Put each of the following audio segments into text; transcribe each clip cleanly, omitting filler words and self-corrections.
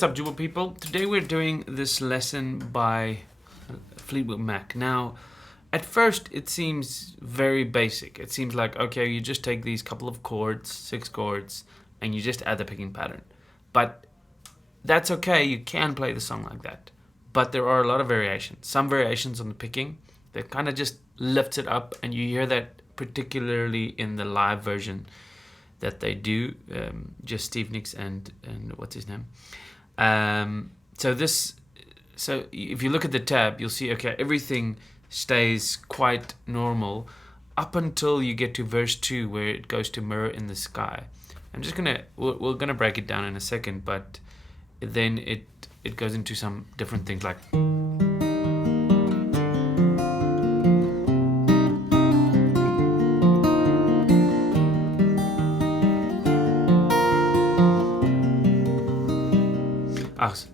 What's up, Jooba people? Today we're doing this lesson by Fleetwood Mac. Now, at first it seems very basic. It seems like, okay, you just take these couple of chords, 6 chords, and you just add the picking pattern. But that's okay, you can play the song like that. But there are a lot of variations. Some variations on the picking that kind of just lifts it up, and you hear that particularly in the live version that they do, just Steve Nicks and what's his name. So if you look at the tab, you'll see, okay, everything stays quite normal up until you get to verse 2 where it goes to Mirror in the Sky. We're gonna break it down in a second, but then it goes into some different things like us.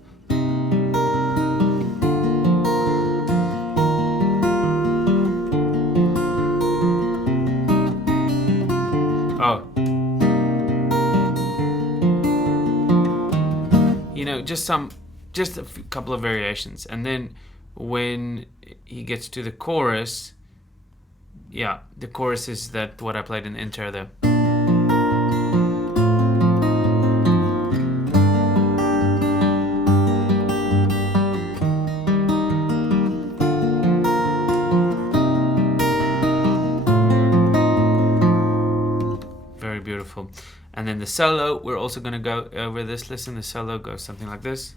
Oh. You know, just a couple of variations. And then when he gets to the chorus, yeah, the chorus is that what I played in the intro there. Beautiful. And then the solo, we're also going to go over this. Listen, the solo goes something like this.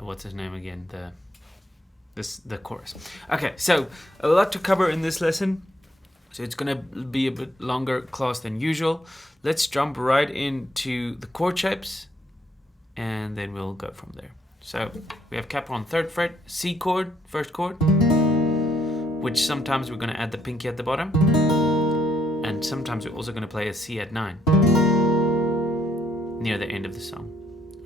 What's his name again? The chorus. Okay, so a lot to cover in this lesson, so it's gonna be a bit longer class than usual. Let's jump right into the chord shapes, and then we'll go from there. So we have Cap on 3rd fret, C chord, 1st chord, which sometimes we're gonna add the pinky at the bottom, and sometimes we're also gonna play a C at 9 near the end of the song.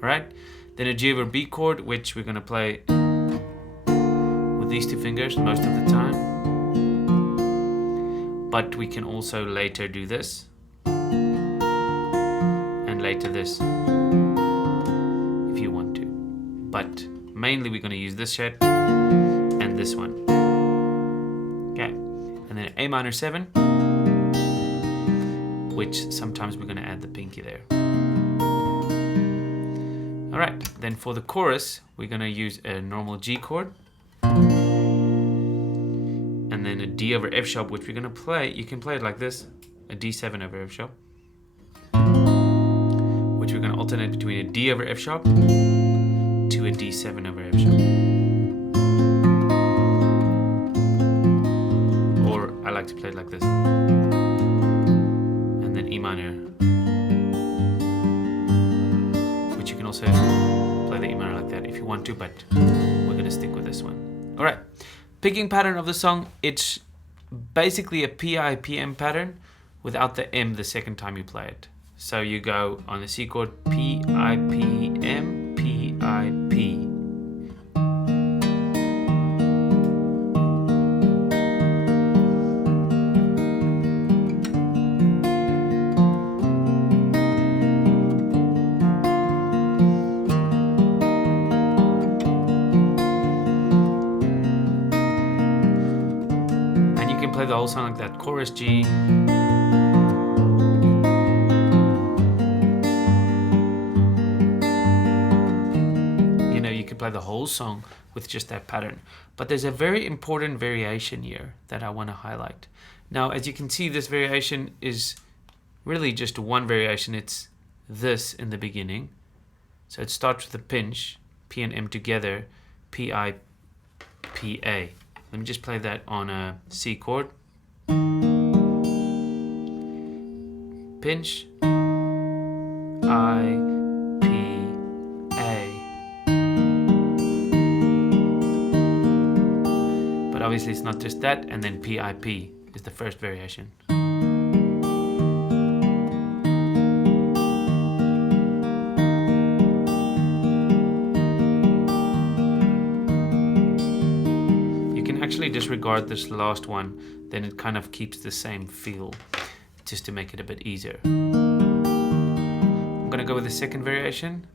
All right. Then a G over B chord, which we're going to play with these 2 fingers most of the time. But we can also later do this. And later this, if you want to. But mainly we're going to use this shape and this one. Okay. And then A minor 7, which sometimes we're going to add the pinky there. Alright, then for the chorus, we're going to use a normal G chord. And then a D over F sharp, which we're going to play. You can play it like this, a D7 over F sharp. Which we're going to alternate between a D over F sharp to a D7 over F sharp. Or I like to play it like this. And then E minor. You can also play the E minor like that if you want to, but we're going to stick with this one. Alright, picking pattern of the song, it's basically a P-I-P-M pattern without the M the second time you play it. So you go on the C chord, P-I-P-M, P-I-P. Play the whole song like that. Chorus G. You know, you can play the whole song with just that pattern. But there's a very important variation here that I want to highlight. Now, as you can see, this variation is really just one variation. It's this in the beginning. So it starts with a pinch, P and M together, P-I, P-A. Let me just play that on a C chord. Pinch, I, P, A. But obviously it's not just that, and then P, I, P is the first variation. Actually disregard this last one, then it kind of keeps the same feel, just to make it a bit easier. I'm gonna go with the second variation.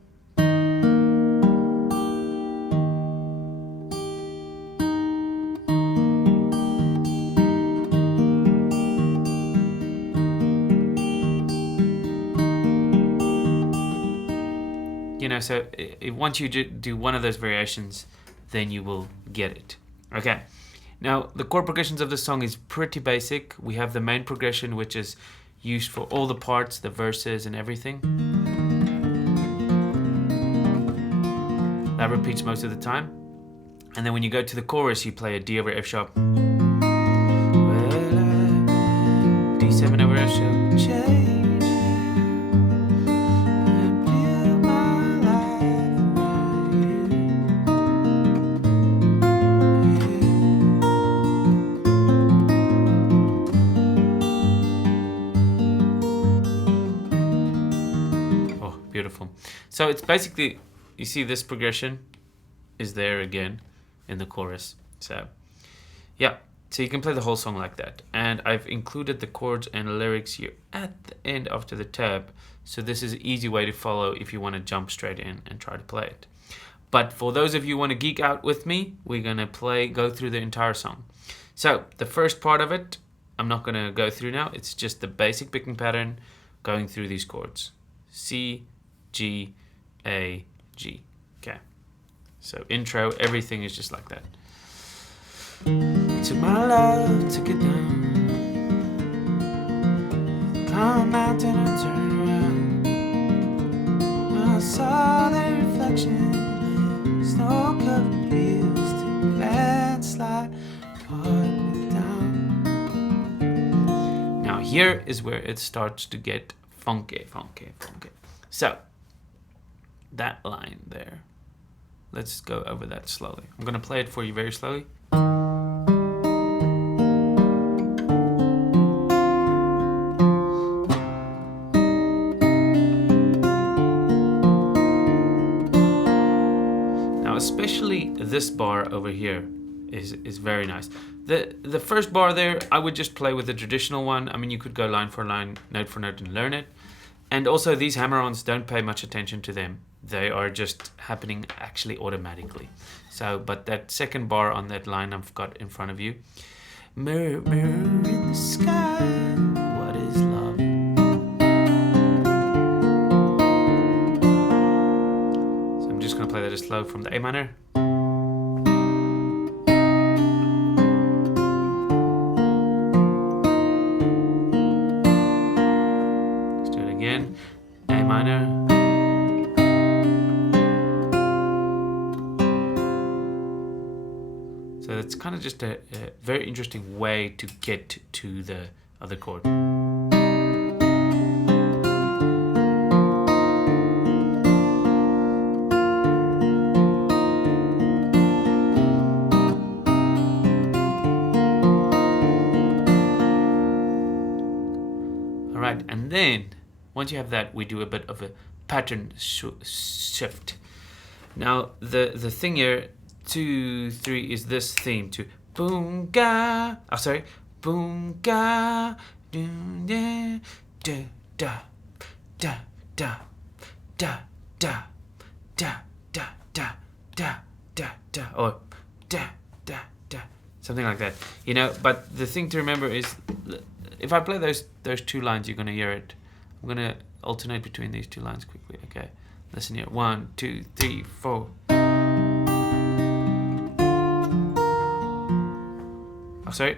You know, so once you do one of those variations, then you will get it. Okay. Now, the chord progressions of the song is pretty basic. We have the main progression, which is used for all the parts, the verses and everything. That repeats most of the time. And then when you go to the chorus, you play a D over F sharp. D7 over F sharp. Beautiful. So it's basically, you see this progression is there again in the chorus. So yeah, so you can play the whole song like that. And I've included the chords and lyrics here at the end after the tab. So this is an easy way to follow if you want to jump straight in and try to play it. But for those of you who want to geek out with me, we're going to go through the entire song. So the first part of it, I'm not going to go through now. It's just the basic picking pattern going through these chords. C, G, A, G. Okay. So intro, everything is just like that. Took my love, took it down. Climb a mountain and turn around. I saw the reflection, snow-covered hills to landslide, put me down. Now here is where it starts to get funky, funky, funky. So that line there, let's go over that slowly. I'm gonna play it for you very slowly. Now especially this bar over here is very nice. The first bar there, I would just play with the traditional one. I mean, you could go line for line, note for note and learn it. And also these hammer-ons, don't pay much attention to them. They are just happening actually automatically. So, but that second bar on that line I've got in front of you. Mirror, mirror in the sky, what is love? So I'm just gonna play that as slow from the A minor. Let's do it again. A minor. So it's kind of just a very interesting way to get to the other chord. All right, and then once you have that, we do a bit of a pattern shift. Now the thing here, 2, 3 is this theme to boom ga. Oh, sorry, boom ga, da da da da da da da da da da da da da, or da da da, something like that. You know, but the thing to remember is, if I play those two lines, you're gonna hear it. I'm gonna alternate between these two lines quickly. Okay, listen here. 1, 2, 3, 4. Oh, sorry.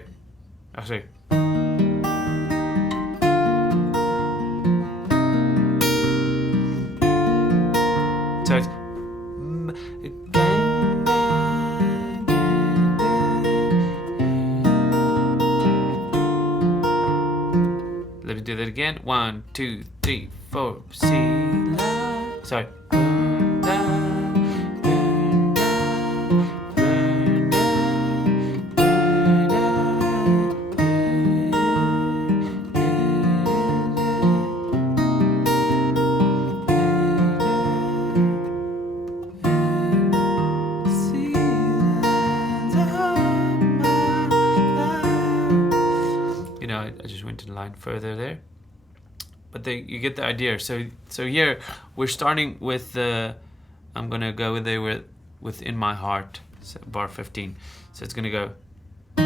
Oh, sorry. So it's let me do that again. 1, 2, 3, 4. 4, C, La. Sorry. I just went a line further there, but you get the idea. So here we're starting with the, I'm gonna go there with In My Heart, so bar 15. So it's gonna go. So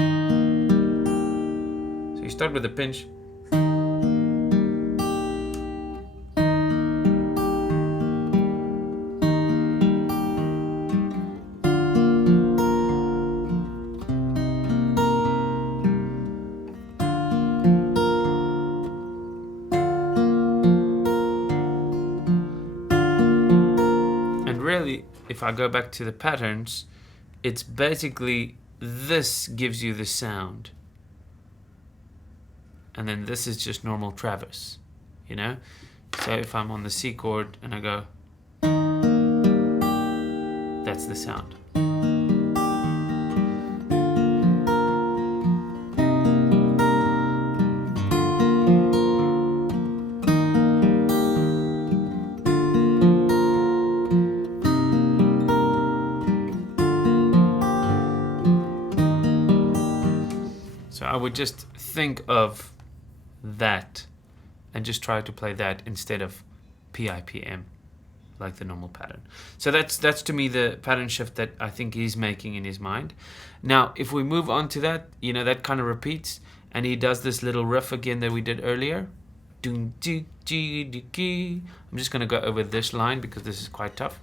you start with a pinch. Really, if I go back to the patterns, it's basically this gives you the sound, and then this is just normal Travis, you know. So if I'm on the C chord and I go, that's the sound. I would just think of that and just try to play that instead of PIPM, like the normal pattern. So that's to me the pattern shift that I think he's making in his mind. Now, if we move on to that, you know, that kind of repeats, and he does this little riff again that we did earlier. I'm just going to go over this line because this is quite tough.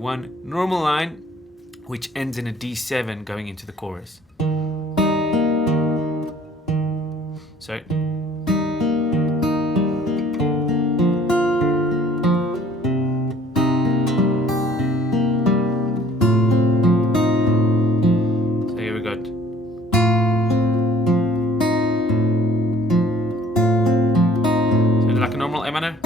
One normal line which ends in a D7 going into the chorus. So here we got. So like a normal A minor.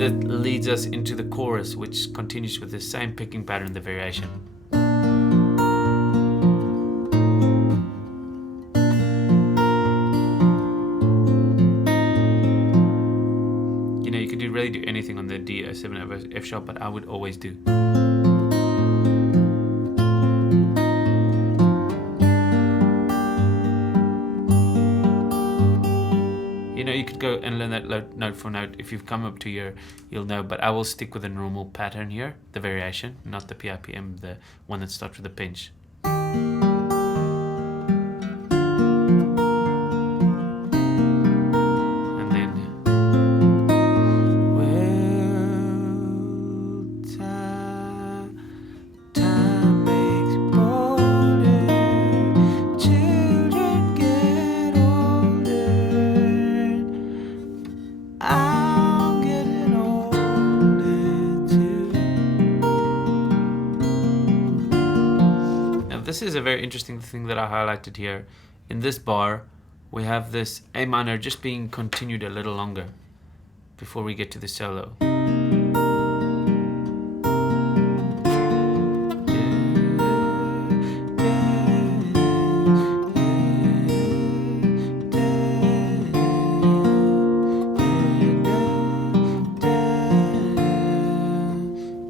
That leads us into the chorus, which continues with the same picking pattern, the variation. You know, you could really do anything on the D7 over F sharp, but I would always do. You know, you could go and learn that note for note. If you've come up to here, you'll know. But I will stick with the normal pattern here, the variation, not the PIPM, the one that starts with a pinch. And then, well, time makes bolder, children get older. I'm getting older too. Now this is a very interesting thing that I highlighted here. In this bar, we have this A minor just being continued a little longer before we get to the solo.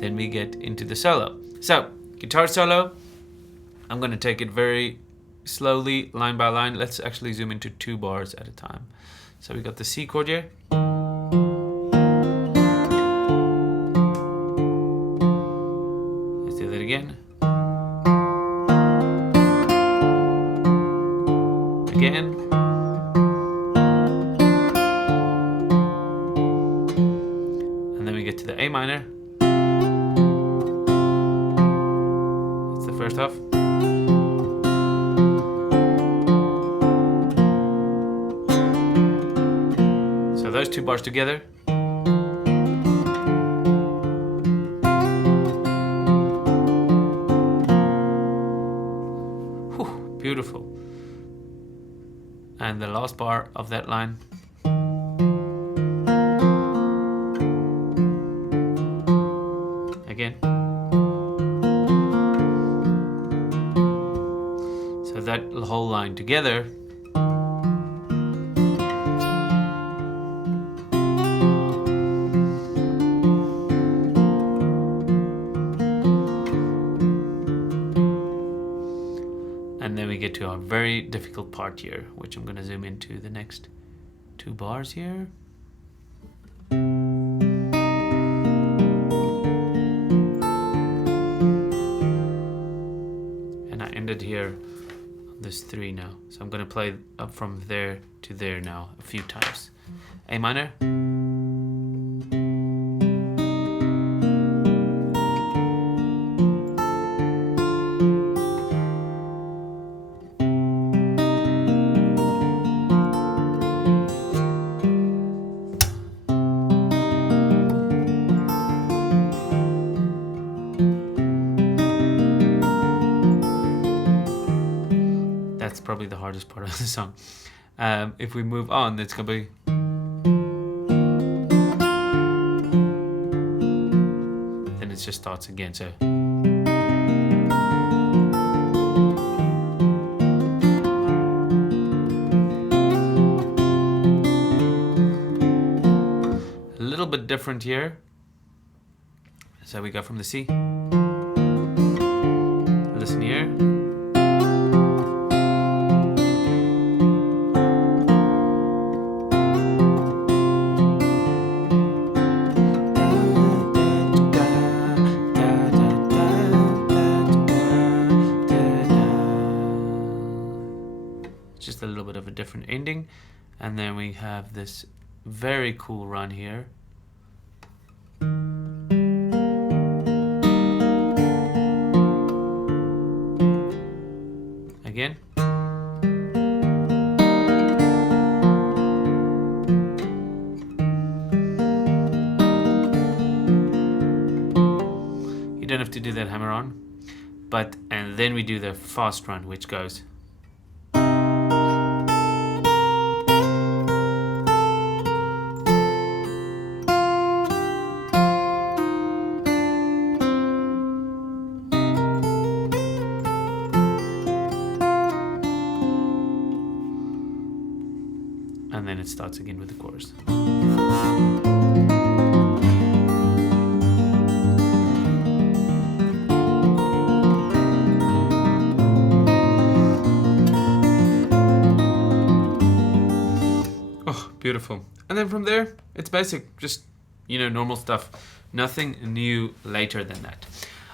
Then we get into the solo. So, guitar solo, I'm going to take it very slowly, line by line. Let's actually zoom into 2 bars at a time. So we got the C chord here. Let's do that again. Again. And then we get to the A minor. That's the first half. two bars together. Whew, beautiful. And the last bar of that line. Again. So that whole line together. And then we get to our very difficult part here, which I'm going to zoom into the next two bars here. And I ended here on this 3 now. So I'm going to play up from there to there now a few times. A minor. That's probably the hardest part of the song. If we move on, it's gonna be. Then it just starts again. So. A little bit different here. So we go from the C. Listen here. Just a little bit of a different ending, and then we have this very cool run here. Again. You don't have to do that hammer on, but and then we do the fast run, which goes. And then it starts again with the chorus. Oh, beautiful. And then from there, it's basic, just, you know, normal stuff. Nothing new later than that.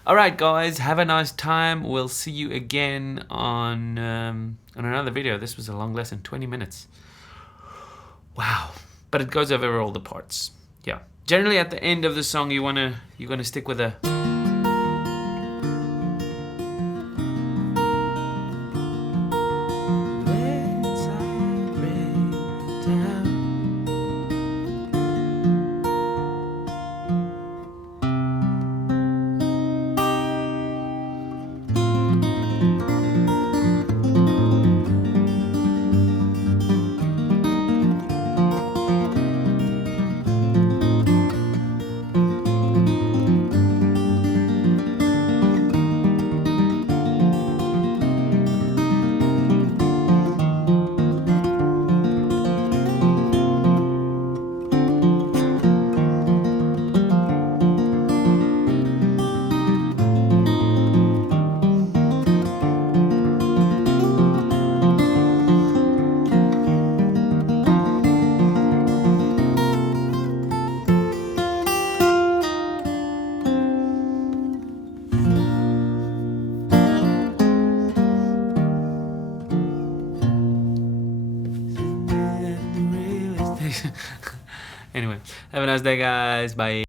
All right, guys, have a nice time. We'll see you again on another video. This was a long lesson, 20 minutes. Wow, but it goes over all the parts. Yeah, generally at the end of the song, you're gonna stick with a. Anyway, have a nice day, guys. Bye.